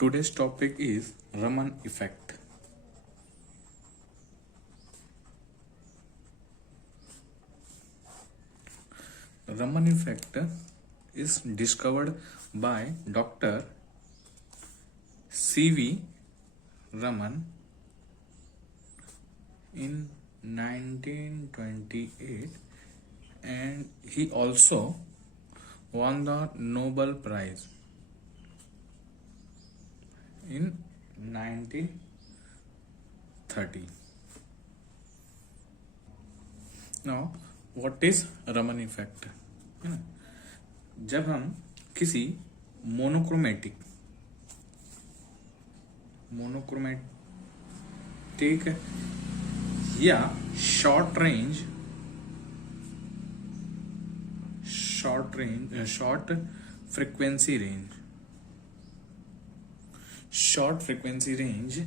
Today's topic is Raman effect. Raman effect is discovered by Dr. C.V. Raman in 1928, and he also won the Nobel Prize in 1930. Now, what is Raman effect? है ना, जब हम किसी monochromatic या short frequency range है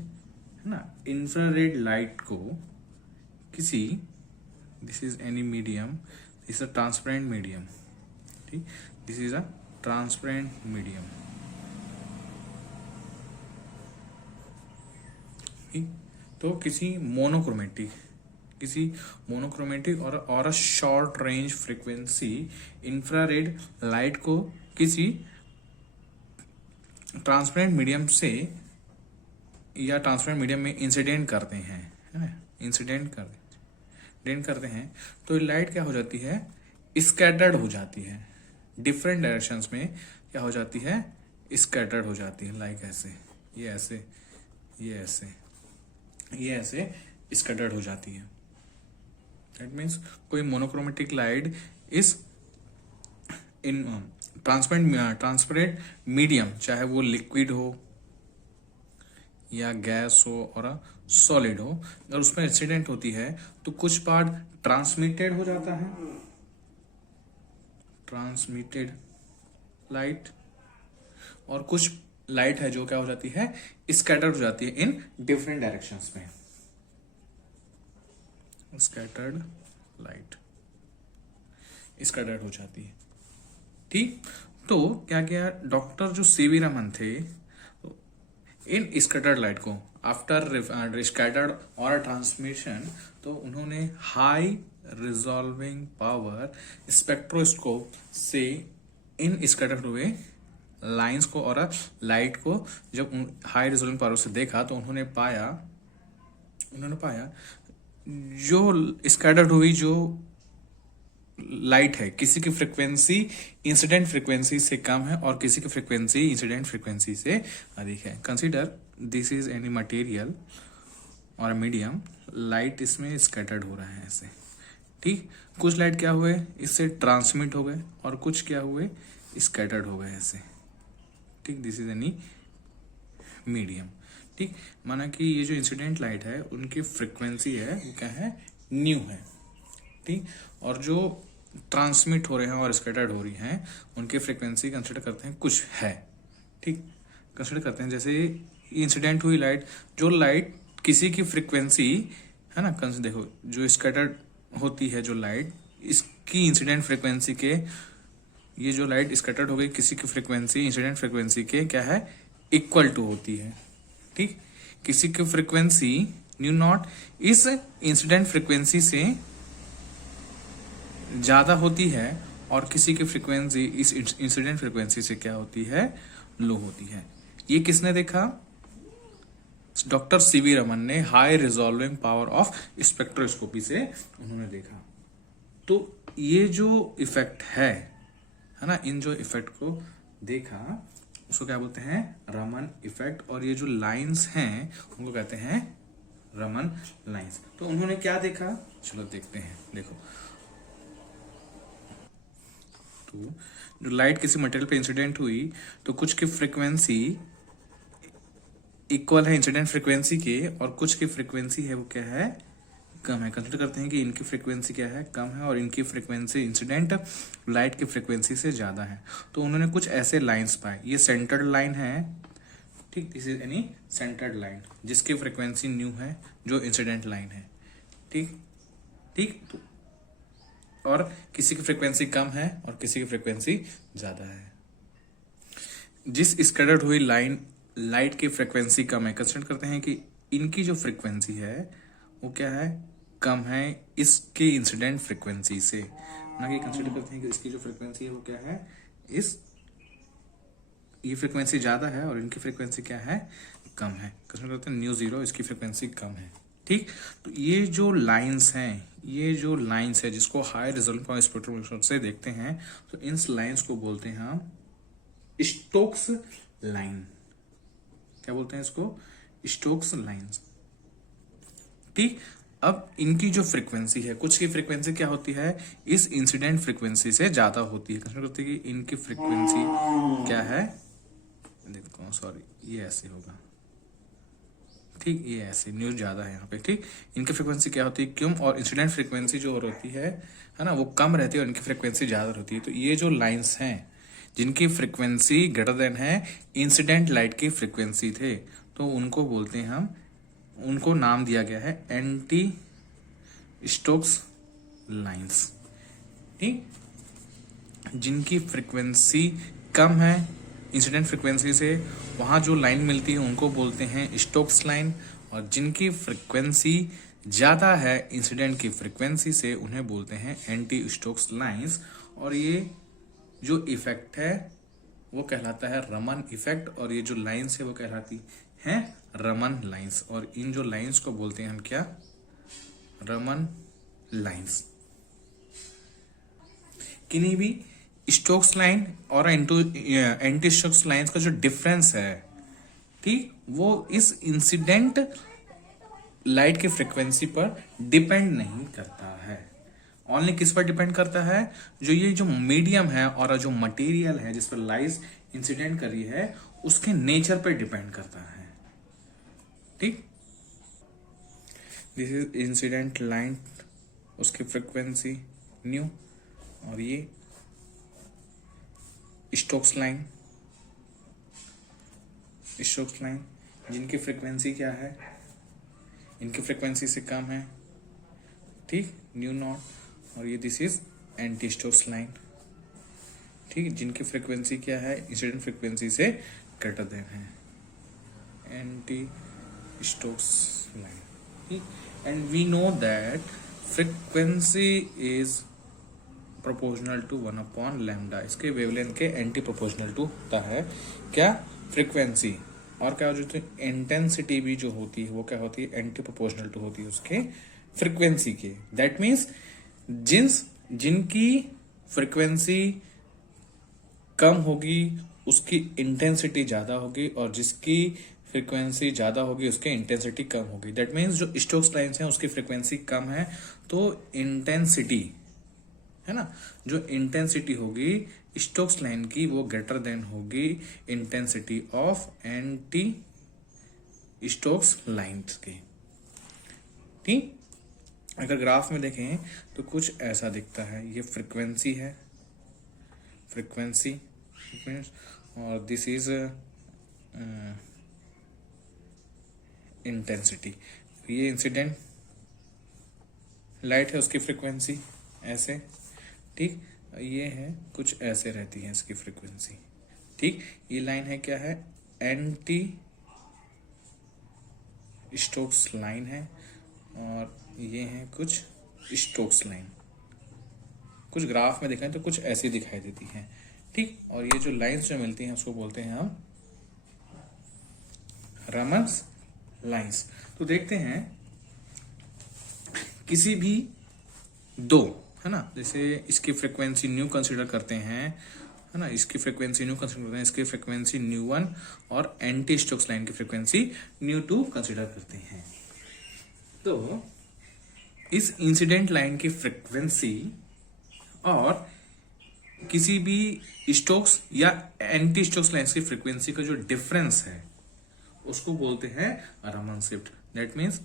ना, infrared light को किसी, this is any medium, this is a transparent medium, ठीक, this is a transparent medium, ठीक। तो किसी मोनोक्रोमेटिक और short range frequency infrared light को किसी ट्रांसपेरेंट मीडियम से या ट्रांसपेरेंट मीडियम में इंसिडेंट करते हैं, है ना, इंसिडेंट करते हैं तो लाइट क्या हो जाती है, स्कैटर्ड हो जाती है, डिफरेंट डायरेक्शंस में क्या हो जाती है, स्कैटर्ड हो जाती है, लाइक ऐसे, ये ऐसे स्कैटर्ड हो जाती है। दैट मीन्स कोई मोनोक्रोमेटिक लाइट इस इन ट्रांसपेरेंट मीडियम, चाहे वो लिक्विड हो या गैस हो और सॉलिड हो, अगर उसमें इंसिडेंट होती है तो कुछ पार्ट ट्रांसमिटेड हो जाता है, ट्रांसमिटेड लाइट, और कुछ लाइट है जो क्या हो जाती है, स्कैटर्ड हो जाती है इन डिफरेंट डायरेक्शंस में, स्कैटर्ड लाइट स्कैटर्ड हो जाती है, ठीक। तो क्या किया डॉक्टर जो सीवी रमन थे, इन स्कैटर्ड लाइट को आफ्टर स्कैटर्ड और ट्रांसमिशन, तो उन्होंने हाई रिजॉल्विंग पावर स्पेक्ट्रोस्कोप से इन स्कैटर्ड हुए लाइंस को और लाइट को जब हाई रिजॉल्विंग पावर से देखा तो उन्होंने पाया जो स्कैटर्ड हुई जो लाइट है, किसी की फ्रीक्वेंसी इंसिडेंट फ्रीक्वेंसी से कम है और किसी की फ्रीक्वेंसी इंसिडेंट फ्रीक्वेंसी से अधिक है। Consider this is any material और मीडियम, लाइट इसमें स्कैटर्ड हो रहा है ऐसे, ठीक। कुछ लाइट क्या हुए, इससे ट्रांसमिट हो गए और कुछ क्या हुए, स्कैटर्ड हो गए ऐसे, ठीक। दिस इज एनी मीडियम, ठीक। माना कि ये जो इंसिडेंट लाइट है उनकी फ्रीक्वेंसी है वो क्या है, न्यू है, ठीक। और जो ट्रांसमिट हो रहे हैं और स्कैटर्ड हो रही हैं उनकी फ्रीक्वेंसी कंसिडर करते हैं कुछ है, ठीक, कंसिडर करते हैं। जैसे इंसिडेंट हुई लाइट, जो लाइट किसी की फ्रीक्वेंसी है ना, देखो जो स्कैटर्ड होती है जो लाइट, इसकी इंसिडेंट फ्रीक्वेंसी के, ये जो लाइट स्कैटर्ड हो गई किसी की फ्रीक्वेंसी इंसिडेंट फ्रीक्वेंसी के क्या है, इक्वल टू होती है, ठीक। किसी की फ्रीक्वेंसी न्यू नॉट इस इंसिडेंट फ्रीक्वेंसी से ज्यादा होती है और किसी की फ्रीक्वेंसी इस इंसिडेंट फ्रीक्वेंसी से क्या होती है, लो होती है। ये किसने देखा, डॉक्टर सीवी रमन ने high resolving power of spectroscopy से उन्होंने देखा। तो ये जो इफेक्ट है ना, इन जो इफेक्ट को देखा उसको क्या बोलते हैं, रमन इफेक्ट, और ये जो लाइंस हैं उनको कहते हैं रमन लाइंस। तो उन्होंने क्या देखा, चलो देखते हैं। देखो, तो जो लाइट किसी मटेरियल पे इंसिडेंट हुई तो कुछ की फ्रीक्वेंसी इक्वल है इंसिडेंट फ्रीक्वेंसी के और कुछ की फ्रीक्वेंसी है वो क्या है, कम है। कंसिडर करते हैं कि इनकी फ्रीक्वेंसी क्या है, कम है, और इनकी फ्रीक्वेंसी इंसिडेंट लाइट की फ्रीक्वेंसी से ज्यादा है। तो उन्होंने कुछ ऐसे लाइंस पाए, ये सेंटर्ड लाइन है, ठीक, this is any centred line जिसकी फ्रीक्वेंसी न्यू है, जो इंसिडेंट लाइन है, ठीक ठीक। और किसी की फ्रीक्वेंसी कम है और किसी की फ्रीक्वेंसी ज्यादा है। जिस स्कैटर्ड हुई लाइन लाइट की फ्रिक्वेंसी कम है, कंसिडर करते हैं कि इनकी जो फ्रिक्वेंसी है वो क्या है, कम है इसके इंसिडेंट फ्रिक्वेंसी से, ना कि कंसिडर करते हैं कि इसकी जो फ्रिक्वेंसी है वो क्या है, इस ये फ्रिक्वेंसी ज्यादा है और इनकी फ्रिक्वेंसी क्या है, कम है। कंसिडर करते हैं न्यू जीरो, इसकी फ्रिक्वेंसी कम है। ठीक, तो ये जो लाइंस हैं, ये जो लाइंस है जिसको हाई रेजोल्यूशन स्पेक्ट्रोमीटर से देखते हैं, तो इन लाइंस को बोलते हैं हम स्टोक्स लाइन। क्या बोलते हैं इसको, स्टोक्स लाइंस। ठीक, अब इनकी जो फ्रीक्वेंसी है, कुछ की फ्रीक्वेंसी क्या होती है, इस इंसिडेंट फ्रीक्वेंसी से ज्यादा होती है। कंसिडर करते हैं कि इनकी फ्रीक्वेंसी क्या है, देखो सॉरी ये ऐसे होगा, ठीक, ये ऐसे न्यूज ज्यादा है यहाँ पे। ठीक, इनकी फ्रीक्वेंसी क्या होती है, क्यों, और इंसिडेंट फ्रीक्वेंसी जो होती है ना, वो कम रहती है और इनकी फ्रीक्वेंसी ज्यादा होती है। तो ये जो लाइंस हैं जिनकी फ्रीक्वेंसी ग्रेटर देन है इंसिडेंट लाइट की फ्रीक्वेंसी थे, तो उनको बोलते हैं हम, उनको नाम दिया गया है एंटी स्टोक्स लाइंस। ठीक, जिनकी फ्रीक्वेंसी कम है इंसिडेंट फ्रीक्वेंसी से, वहां जो लाइन मिलती है उनको बोलते हैं स्टोक्स लाइन, और जिनकी फ्रीक्वेंसी ज्यादा है इंसिडेंट की फ्रीक्वेंसी से, उन्हें बोलते हैं एंटी स्टोक्स लाइंस। और ये जो इफेक्ट है वो कहलाता है रमन इफेक्ट, और ये जो लाइंस है वो कहलाती हैं रमन लाइंस, और इन जो लाइंस को बोलते हैं हम क्या, रमन लाइंस। किन्हीं भी स्टोक्स लाइन और एंटी स्टोक्स लाइंस का जो डिफरेंस है, ठीक, वो इस इंसिडेंट लाइट की फ्रीक्वेंसी पर डिपेंड नहीं करता है। ओनली किस पर डिपेंड करता है, जो ये जो मीडियम है और जो मटेरियल है जिस पर लाइट इंसिडेंट कर रही है उसके नेचर पर डिपेंड करता है। ठीक, दिस इज इंसिडेंट लाइन, उसकी फ्रीक्वेंसी न्यू, और ये स्टोक्स लाइन, स्टोक्स लाइन जिनकी फ्रीक्वेंसी क्या है, इनकी फ्रीक्वेंसी से कम है, ठीक, न्यू नॉट, और ये this is anti Stokes line. ठीक, जिनकी फ्रीक्वेंसी क्या है, इंसिडेंट फ्रीक्वेंसी से ग्रेटर देन है, एंटी स्टोक्स लाइन। ठीक, and we know that frequency is proportional to 1 lambda, इसके वेवलेंथ के एंटी प्रोपोर्शनल टू होता है क्या, फ्रीक्वेंसी, और क्या होती है इंटेंसिटी भी जो होती है वो क्या होती है, एंटी प्रोपोर्शनल टू होती है उसके फ्रीक्वेंसी के। दैट मीन्स जिनकी फ्रीक्वेंसी कम होगी उसकी इंटेंसिटी ज्यादा होगी, और जिसकी फ्रीक्वेंसी ज्यादा होगी उसकी इंटेंसिटी कम होगी। दैट मीन्स जो स्टोक्स लाइन्स हैं उसकी फ्रीक्वेंसी कम है, तो इंटेंसिटी है ना, जो इंटेंसिटी होगी स्टोक्स लाइन की वो ग्रेटर देन होगी intensity of anti Stokes lines की। ठीक, अगर ग्राफ में देखें तो कुछ ऐसा दिखता है, ये फ्रीक्वेंसी है, फ्रीक्वेंसी, और दिस इज इंटेंसिटी। ये इंसिडेंट लाइट है उसकी फ्रीक्वेंसी ऐसे, ठीक, ये है कुछ ऐसे रहती है इसकी फ्रीक्वेंसी। ठीक, ये लाइन है क्या है, एंटी स्टोक्स लाइन है, और ये है कुछ स्टोक्स लाइन। कुछ ग्राफ में दिखाएं तो कुछ ऐसी दिखाई देती है। ठीक, और ये जो लाइंस जो मिलती हैं उसको बोलते हैं हम रमन्स लाइंस। तो देखते हैं किसी भी दो, है ना, जैसे इसकी फ्रीक्वेंसी न्यू कंसीडर करते हैं, है ना, इसकी फ्रीक्वेंसी न्यू कंसीडर करते हैं, इसकी फ्रीक्वेंसी न्यू 1 और एंटी स्टोक्स लाइन की फ्रीक्वेंसी न्यू 2 कंसीडर करते हैं। तो इस इंसिडेंट लाइन की फ्रीक्वेंसी और किसी भी स्टोक्स या एंटी स्टोक्स लाइन की फ्रीक्वेंसी का जो डिफरेंस है उसको बोलते हैं Raman shift. That means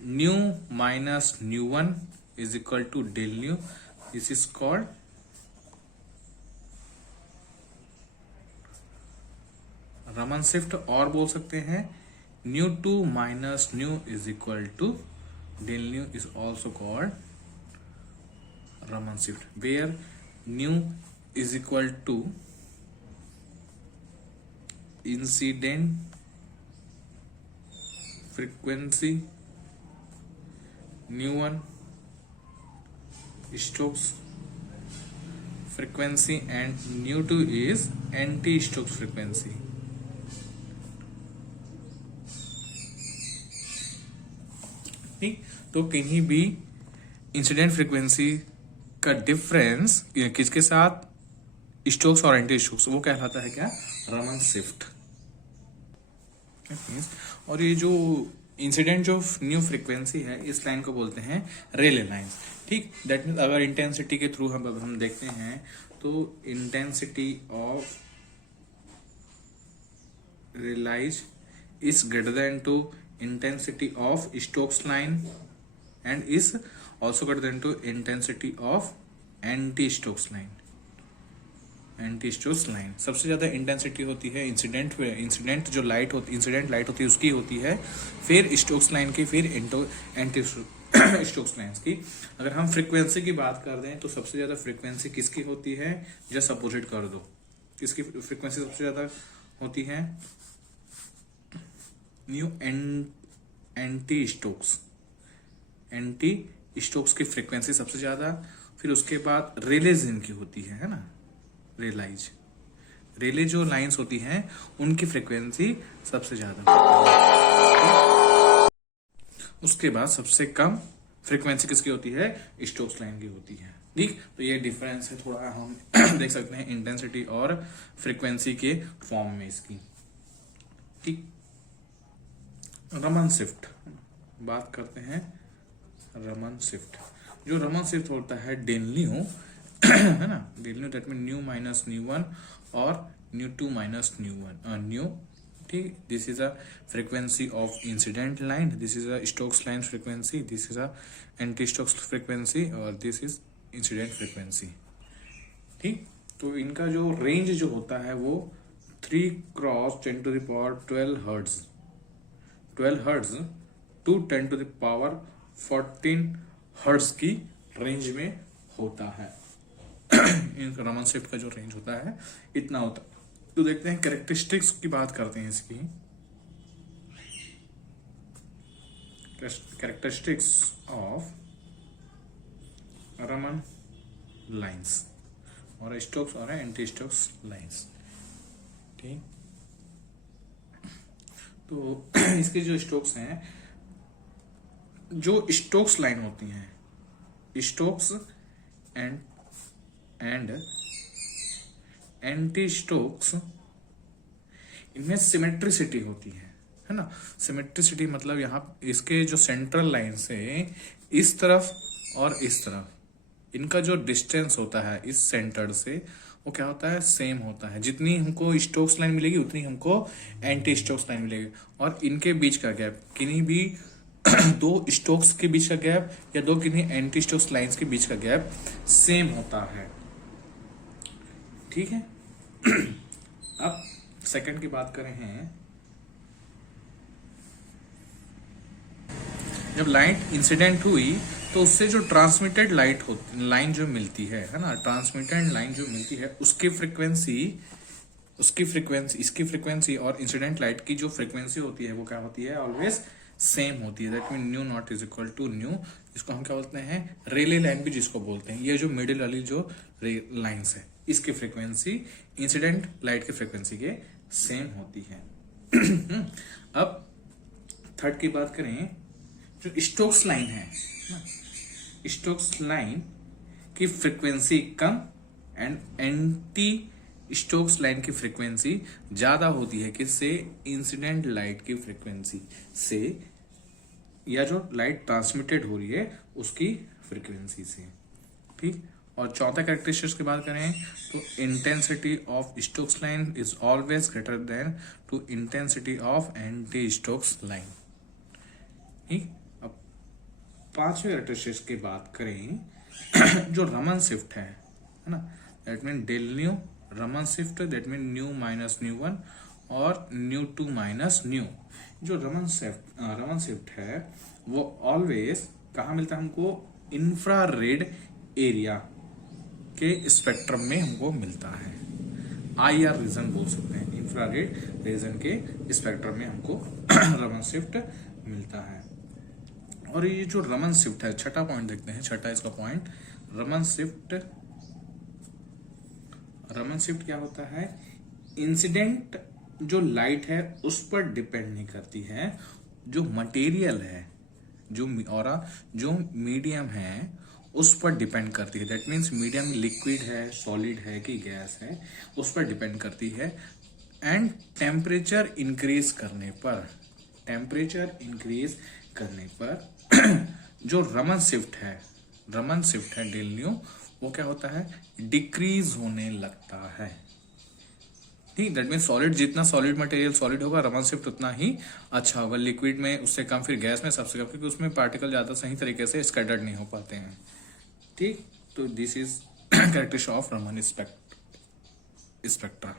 nu minus nu 1 is equal to del nu. This is called Raman shift, और बोल सकते हैं nu 2 minus nu is equal to del nu is also called Raman shift, where nu is equal to incident frequency, nu one Stokes frequency and nu two is anti Stokes frequency. ठीक, तो कहीं भी incident frequency का difference किसके साथ, Stokes और anti Stokes, वो कहलाता है क्या, रमन शिफ्ट। और ये जो इंसिडेंट जो न्यू फ्रीक्वेंसी है, इस लाइन को बोलते हैं रेले लाइंस। ठीक, दैट मीन्स अगर इंटेंसिटी के थ्रू हम देखते हैं तो intensity of Rayleigh's is greater than to intensity of Stokes line and is also greater than to intensity of anti Stokes line. Anti Stokes line सबसे ज्यादा intensity होती है इंसिडेंट जो लाइट होती, इंसिडेंट लाइट होती है उसकी होती है, फिर स्टोक्स लाइन की, फिर एंटी स्टोक्स लाइन की। अगर हम फ्रीक्वेंसी की बात कर दें तो सबसे ज्यादा फ्रीक्वेंसी किसकी होती है, जस्ट अपोजिट कर दो, किसकी फ्रीक्वेंसी सबसे ज्यादा होती है, न्यू एंटी स्टोक्स की फ्रीक्वेंसी सबसे ज्यादा, फिर उसके बाद रेलेज इनकी होती है ना, रेलाइज रेले जो लाइंस होती हैं उनकी फ्रीक्वेंसी सबसे ज्यादा होती है। उसके बाद सबसे कम फ्रीक्वेंसी किसकी होती है, स्टोक्स लाइन की होती है। ठीक, तो ये डिफरेंस है थोड़ा, हम देख सकते हैं इंटेंसिटी और फ्रीक्वेंसी के फॉर्म में इसकी। ठीक, रमन शिफ्ट बात करते हैं। रमन शिफ्ट, जो रमन शिफ्ट होता है डेल्यू है ना, डेल्यू that mean nu minus nu one और nu two minus nu one nu. ठीक, this is a frequency of incident line, this is a Stokes line frequency, this is a anti Stokes frequency और this is incident frequency. ठीक, तो इनका जो range जो होता है वो 3 cross 10 to the power 12 hertz to 10 to the power 14 hertz की रेंज में होता है। इनका रमन शिफ्ट का जो रेंज होता है इतना होता है। तो देखते हैं कैरेक्टरिस्टिक्स की बात करते हैं इसकी। कैरेक्टरिस्टिक्स ऑफ रमन लाइंस और स्टोक्स और एंटी स्टोक्स लाइंस। ठीक, तो इसके जो स्टोक्स हैं, जो स्टोक्स लाइन होती हैं, स्टोक्स एंड एंटी स्टोक्स, इनमें सिमेट्रिसिटी होती है ना। सिमेट्रिसिटी मतलब यहाँ इसके जो सेंट्रल लाइन से इस तरफ और इस तरफ इनका जो डिस्टेंस होता है इस सेंटर से, वो क्या होता है, सेम होता है। जितनी हमको स्टोक्स लाइन मिलेगी उतनी हमको एंटी स्टोक्स लाइन मिलेगी। और इनके बीच का गैप, किन्हीं भी दो स्टोक्स के बीच का गैप या दो किन्हीं एंटी स्टोक्स लाइंस के बीच का गैप सेम होता है। ठीक है, अब सेकंड की बात करें हैं, जब लाइट इंसिडेंट हुई तो उससे जो ट्रांसमिटेड लाइन जो मिलती है ना, ट्रांसमिटेड लाइन जो मिलती है उसकी फ्रीक्वेंसी इसकी फ्रीक्वेंसी और इंसिडेंट लाइट की जो फ्रीक्वेंसी होती है वो क्या होती है, ऑलवेज सेम होती है। That mean nu naught is equal to nu. इसको हम क्या बोलते हैं, रेले लाइन भी जिसको बोलते हैं। ये जो मिडिल वाली जो लाइंस है इसकी फ्रीक्वेंसी इंसिडेंट लाइट की फ्रीक्वेंसी के सेम होती है। अब थर्ड की बात करें, जो स्टोक्स लाइन है, स्टोक्स लाइन की frequency come and anti Stokes line की फ्रीक्वेंसी ज्यादा होती है। किससे, इंसिडेंट लाइट की फ्रीक्वेंसी से, या जो लाइट ट्रांसमिटेड हो रही है उसकी फ्रीक्वेंसी से। ठीक, और चौथा कैरेक्टरिस्टिक्स की बात करें तो intensity of Stokes line is always greater than to intensity of anti Stokes line. ठीक, अब पांचवें कैरेक्टरिस्टिक्स की बात करें, जो रमन शिफ्ट है ना, that mean del nu Raman shift, that mean nu minus nu one और न्यू टू माइनस न्यू। जो रमन शिफ्ट है वो ऑलवेज कहाँ मिलता है हमको, इंफ्रारेड एरिया के स्पेक्ट्रम में हमको मिलता है। IR रीजन बोल सकते हैं, इंफ्रारेड रीजन के स्पेक्ट्रम में हमको रमन शिफ्ट मिलता है। और ये जो रमन शिफ्ट है, छठा पॉइंट देखते हैं, छठा इसका पॉइंट, रमन शिफ्ट क्या होता है? इंसिडेंट जो लाइट है उस पर डिपेंड नहीं करती है, जो मटेरियल है, जो ऑरा जो मीडियम है उस पर डिपेंड करती है। दैट मीन्स मीडियम लिक्विड है, सॉलिड है कि गैस है, उस पर डिपेंड करती है। एंड टेम्परेचर इंक्रीज करने पर जो रमन शिफ्ट है डेल न्यू, वो क्या होता है? डिक्रीज होने लगता है। ठीक, दैट मीन्स सॉलिड, जितना सॉलिड मटेरियल सॉलिड होगा रमन शिफ्ट उतना ही अच्छा होगा। लिक्विड में उससे कम, फिर गैस में सबसे कम, क्योंकि उसमें पार्टिकल ज्यादा सही तरीके से स्कैटर्ड नहीं हो पाते हैं। ठीक, तो this is characteristic of Raman spectra.